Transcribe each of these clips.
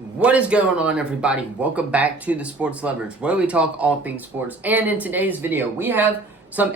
What is going on, everybody? Welcome back to the Sports Lovers, where we talk all things sports. And in today's video, we have some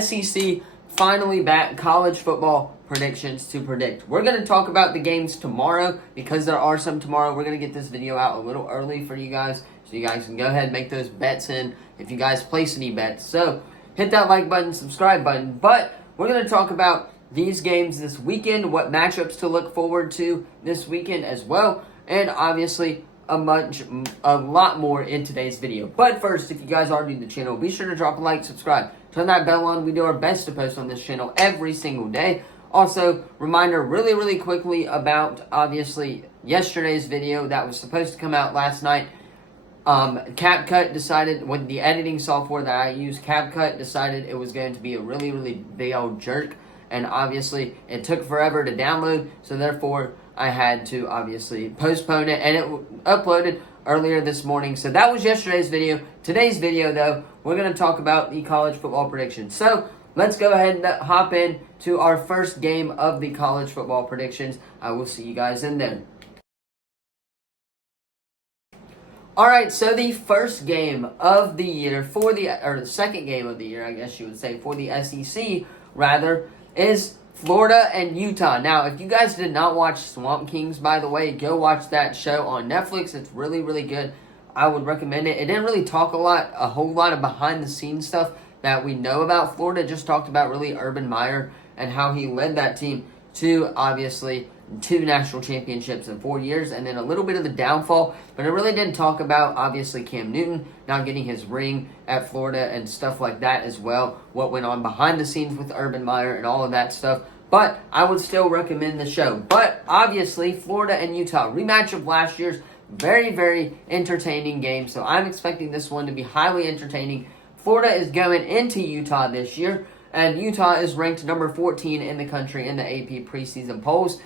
SEC finally back college football predictions to predict. We're going to talk about the games tomorrow because there are some tomorrow. We're going to get this video out a little early for you guys so you guys can go ahead and make those bets in if you guys place any bets. So hit that like button, subscribe button. But we're going to talk about these games this weekend, what matchups to look forward to this weekend as well. And obviously, a lot more in today's video. But first, if you guys are new to the channel, be sure to drop a like, subscribe, turn that bell on. We do our best to post on this channel every single day. Also, reminder really quickly about, obviously, yesterday's video that was supposed to come out last night. CapCut decided, with the editing software that I use, CapCut decided it was going to be a really big old jerk. And obviously, it took forever to download, so therefore, I had to obviously postpone it, and it uploaded earlier this morning. So that was yesterday's video. Today's video, though, we're going to talk about the college football predictions. So let's go ahead and hop in to our first game of the college football predictions. I will see you guys in there. All right, so the first game of the year the second game of the year, I guess you would say, for the SEC, rather, is Florida and Utah. Now, if you guys did not watch Swamp Kings, by the way, go watch that show on Netflix. It's really good. I would recommend it. It didn't really talk a whole lot of behind-the-scenes stuff that we know about Florida. It just talked about really Urban Meyer and how he led that team to, obviously, 2 national championships in 4 years, and then a little bit of the downfall, but it really didn't talk about, obviously, Cam Newton not getting his ring at Florida and stuff like that as well, what went on behind the scenes with Urban Meyer and all of that stuff. But I would still recommend the show. But obviously, Florida and Utah, rematch of last year's very entertaining game, so I'm expecting this one to be highly entertaining. Florida is going into Utah this year, and Utah is ranked number 14 in the country in the AP preseason polls.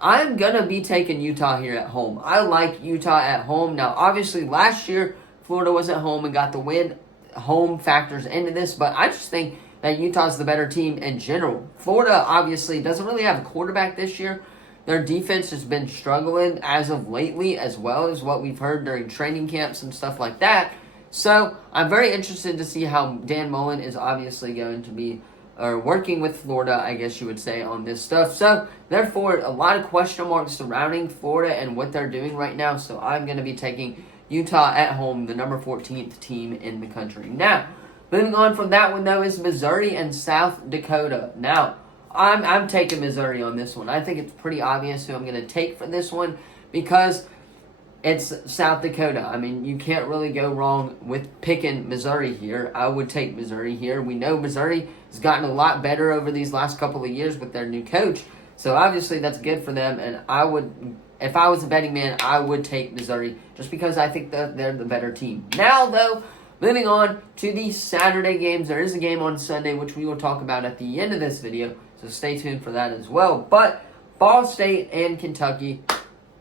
I'm going to be taking Utah here at home. I like Utah at home. Now, obviously, last year, Florida was at home and got the win. Home factors into this, but I just think that Utah's the better team in general. Florida, obviously, doesn't really have a quarterback this year. Their defense has been struggling as of lately, as well as what we've heard during training camps and stuff like that. So, I'm very interested to see how Dan Mullen is obviously going to be working with Florida, I guess you would say, on this stuff. So, therefore, a lot of question marks surrounding Florida and what they're doing right now. So, I'm going to be taking Utah at home, the number 14th team in the country. Now, moving on from that one, though, is Missouri and South Dakota. Now, I'm taking Missouri on this one. I think it's pretty obvious who I'm going to take for this one because it's South Dakota. I mean, you can't really go wrong with picking Missouri here. I would take Missouri here. We know Missouri has gotten a lot better over these last couple of years with their new coach. So, obviously, that's good for them. And if I was a betting man, I would take Missouri just because I think that they're the better team. Now, though, moving on to the Saturday games. There is a game on Sunday, which we will talk about at the end of this video. So, stay tuned for that as well. But Ball State and Kentucky,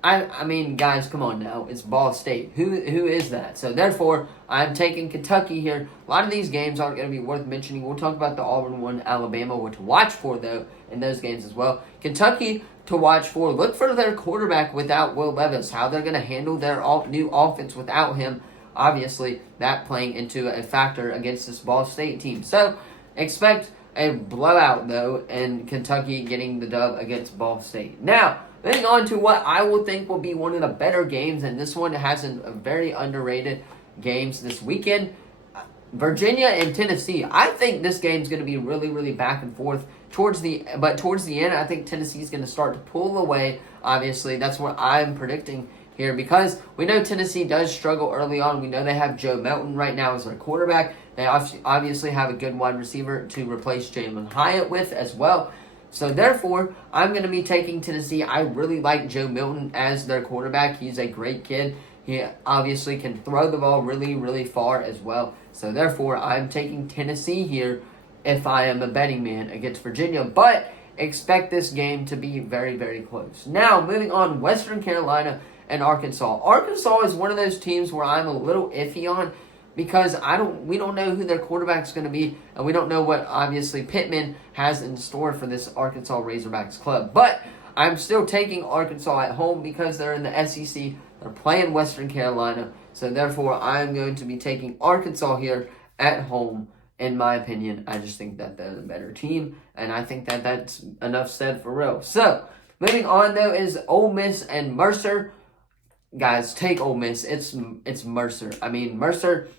I mean, guys, come on now. It's Ball State. Who is that? So, therefore, I'm taking Kentucky here. A lot of these games aren't going to be worth mentioning. We'll talk about the Auburn one, Alabama, what to watch for, though, in those games as well. Kentucky to watch for. Look for their quarterback without Will Levis, how they're going to handle their new offense without him. Obviously, that playing into a factor against this Ball State team. So, expect a blowout, though, and Kentucky getting the dub against Ball State. Now, moving on to what I will think will be one of the better games, and this one has a very underrated games this weekend. Virginia and Tennessee. I think this game is going to be really back and forth. Towards the end, I think Tennessee is going to start to pull away. Obviously, that's what I'm predicting here because we know Tennessee does struggle early on. We know they have Joe Milton right now as their quarterback. They obviously have a good wide receiver to replace Jalen Hyatt with as well. So, therefore, I'm going to be taking Tennessee. I really like Joe Milton as their quarterback. He's a great kid. He obviously can throw the ball really far as well. So, therefore, I'm taking Tennessee here if I am a betting man against Virginia. But expect this game to be very close. Now, moving on, Western Carolina and Arkansas. Arkansas is one of those teams where I'm a little iffy on because we don't know who their quarterback's going to be, and we don't know what, obviously, Pittman has in store for this Arkansas Razorbacks club. But I'm still taking Arkansas at home because they're in the SEC. They're playing Western Carolina. So, therefore, I'm going to be taking Arkansas here at home. In my opinion, I just think that they're the better team, and I think that that's enough said for real. So, moving on, though, is Ole Miss and Mercer. Guys, take Ole Miss. It's Mercer. I mean, Mercer,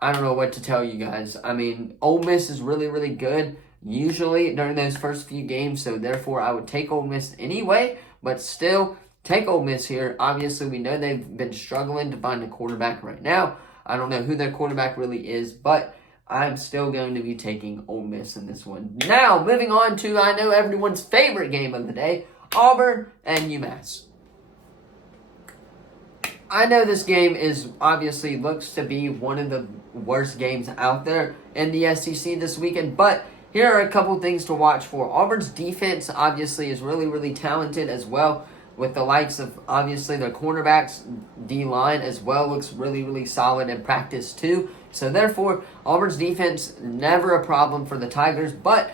I don't know what to tell you guys. I mean, Ole Miss is really, really good usually during those first few games, so therefore I would take Ole Miss anyway, but still take Ole Miss here. Obviously, we know they've been struggling to find a quarterback right now. I don't know who their quarterback really is, but I'm still going to be taking Ole Miss in this one. Now, moving on to, I know everyone's favorite game of the day, Auburn and UMass. I know this game is obviously looks to be one of the worst games out there in the SEC this weekend, but here are a couple things to watch for. Auburn's defense obviously is really, really talented as well, with the likes of obviously their cornerbacks, D-line as well looks really, really solid in practice too. So therefore, Auburn's defense, never a problem for the Tigers, but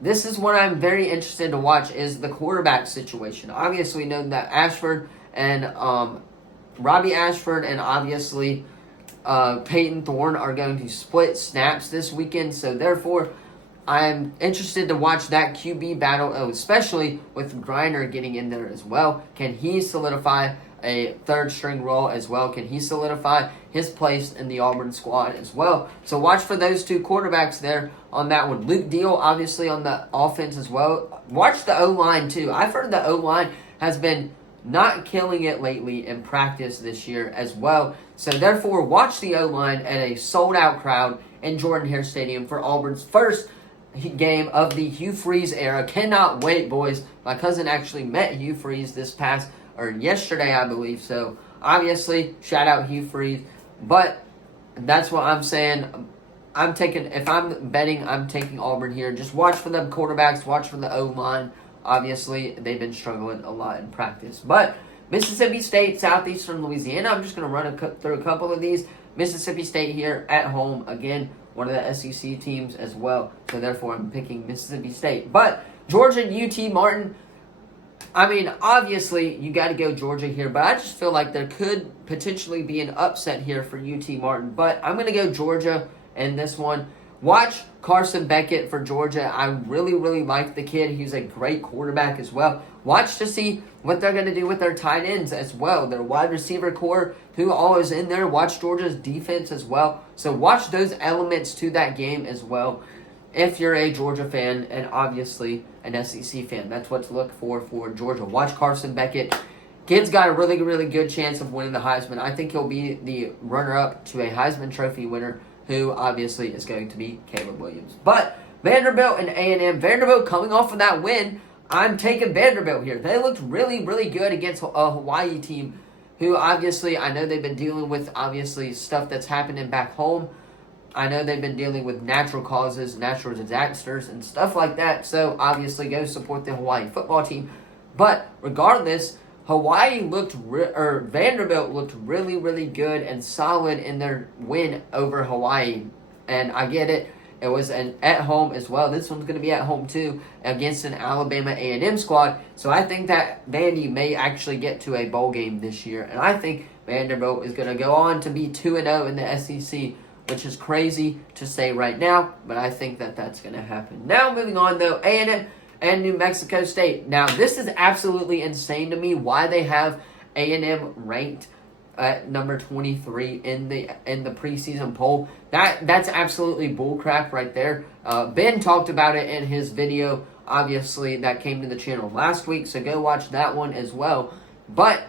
this is what I'm very interested to watch is the quarterback situation. Obviously, we know that Ashford and Robbie Ashford and obviously Peyton Thorne are going to split snaps this weekend. So therefore, I'm interested to watch that QB battle, especially with Griner getting in there as well. Can he solidify a third-string role as well? Can he solidify his place in the Auburn squad as well? So watch for those two quarterbacks there on that one. Luke Deal, obviously, on the offense as well. Watch the O-line, too. I've heard the O-line has been not killing it lately in practice this year as well. So, therefore, watch the O-line at a sold-out crowd in Jordan-Hare Stadium for Auburn's first game of the Hugh Freeze era. Cannot wait, boys. My cousin actually met Hugh Freeze yesterday, I believe. So, obviously, shout out Hugh Freeze. But that's what I'm saying. If I'm betting, I'm taking Auburn here. Just watch for them quarterbacks. Watch for the O-line. Obviously, they've been struggling a lot in practice. But Mississippi State, Southeastern Louisiana, I'm just going to run through a couple of these. Mississippi State here at home. Again, one of the SEC teams as well. So, therefore, I'm picking Mississippi State. But Georgia, UT Martin, I mean, obviously, you got to go Georgia here. But I just feel like there could potentially be an upset here for UT Martin. But I'm going to go Georgia in this one. Watch Carson Beckett for Georgia. I really, really like the kid. He's a great quarterback as well. Watch to see what they're going to do with their tight ends as well. Their wide receiver core, who all is in there. Watch Georgia's defense as well. So watch those elements to that game as well. If you're a Georgia fan and obviously an SEC fan, that's what to look for Georgia. Watch Carson Beckett. Kid's got a really, really good chance of winning the Heisman. I think he'll be the runner-up to a Heisman Trophy winner, who obviously is going to be Caleb Williams. But Vanderbilt and A&M. Vanderbilt coming off of that win. I'm taking Vanderbilt here. They looked really, really good against a Hawaii team who obviously, I know they've been dealing with obviously stuff that's happening back home. I know they've been dealing with natural causes, natural disasters, and stuff like that. So obviously go support the Hawaii football team. But regardless, Vanderbilt looked really, really good and solid in their win over Hawaii. And I get it. It was at home as well. This one's going to be at home too against an Alabama A&M squad. So I think that Vandy may actually get to a bowl game this year. And I think Vanderbilt is going to go on to be 2-0 in the SEC, which is crazy to say right now. But I think that that's going to happen. Now moving on though, A&M and New Mexico State. Now, this is absolutely insane to me why they have A&M ranked at number 23 in the preseason poll. That's absolutely bullcrap right there. Ben talked about it in his video, obviously, that came to the channel last week, so go watch that one as well. But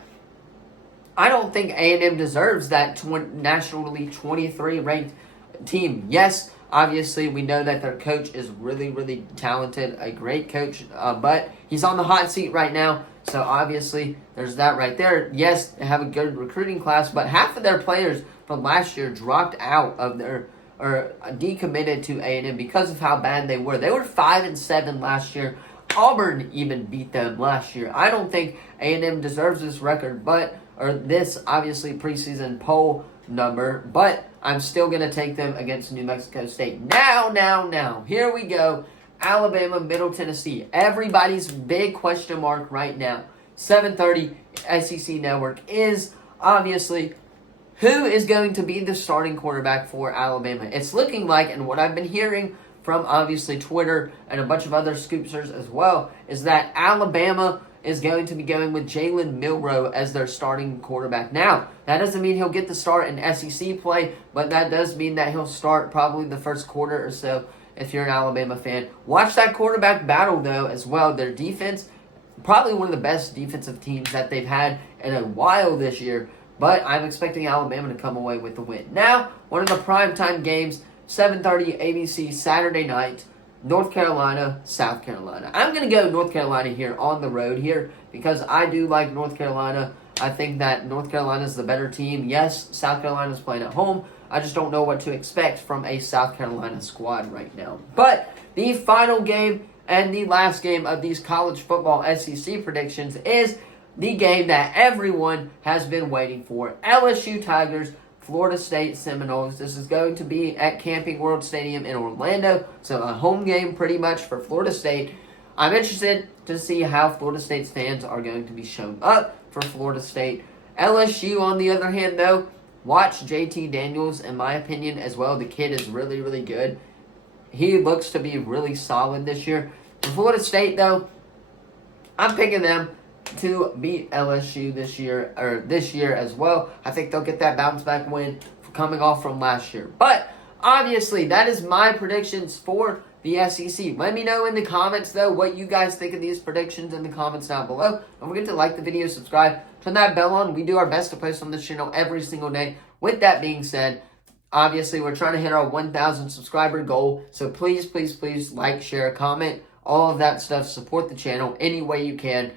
I don't think A&M deserves that nationally 23 ranked team. Yes, obviously, we know that their coach is really, really talented, a great coach, but he's on the hot seat right now. So, obviously, there's that right there. Yes, they have a good recruiting class, but half of their players from last year dropped out of or decommitted to A&M because of how bad they were. They were 5-7 last year. Auburn even beat them last year. I don't think A&M deserves this record, or this, obviously, preseason poll number, but I'm still going to take them against New Mexico State. Now, here we go. Alabama, Middle Tennessee. Everybody's big question mark right now. 7:30 SEC Network is obviously who is going to be the starting quarterback for Alabama. It's looking like, and what I've been hearing from obviously Twitter and a bunch of other scoopsters as well, is that Alabama is going to be going with Jalen Milroe as their starting quarterback. Now, that doesn't mean he'll get the start in SEC play, but that does mean that he'll start probably the first quarter or so if you're an Alabama fan. Watch that quarterback battle, though, as well. Their defense, probably one of the best defensive teams that they've had in a while this year, but I'm expecting Alabama to come away with the win. Now, one of the primetime games, 7:30 ABC Saturday night, North Carolina, South Carolina. I'm going to go North Carolina here on the road here because I do like North Carolina. I think that North Carolina is the better team. Yes, South Carolina is playing at home. I just don't know what to expect from a South Carolina squad right now. But the final game and the last game of these college football SEC predictions is the game that everyone has been waiting for. LSU Tigers, Florida State Seminoles. This is going to be at Camping World Stadium in Orlando, so a home game pretty much for Florida State. I'm interested to see how Florida State's fans are going to be shown up for Florida State. LSU, on the other hand, though, watch JT Daniels, in my opinion, as well. The kid is really, really good. He looks to be really solid this year. For Florida State, though, I'm picking them to beat LSU this year as well. I think they'll get that bounce back win coming off from last year. But obviously, that is my predictions for the SEC. Let me know in the comments, though, what you guys think of these predictions in the comments down below. Don't forget to like the video, subscribe, turn that bell on. We do our best to post on this channel every single day. With that being said, obviously, we're trying to hit our 1,000 subscriber goal. So please, please, please like, share, comment, all of that stuff. Support the channel any way you can,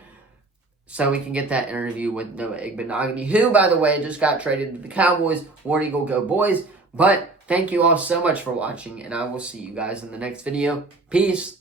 so we can get that interview with Noah Igbinoghene, who, by the way, just got traded to the Cowboys. War Eagle, go boys. But thank you all so much for watching, and I will see you guys in the next video. Peace.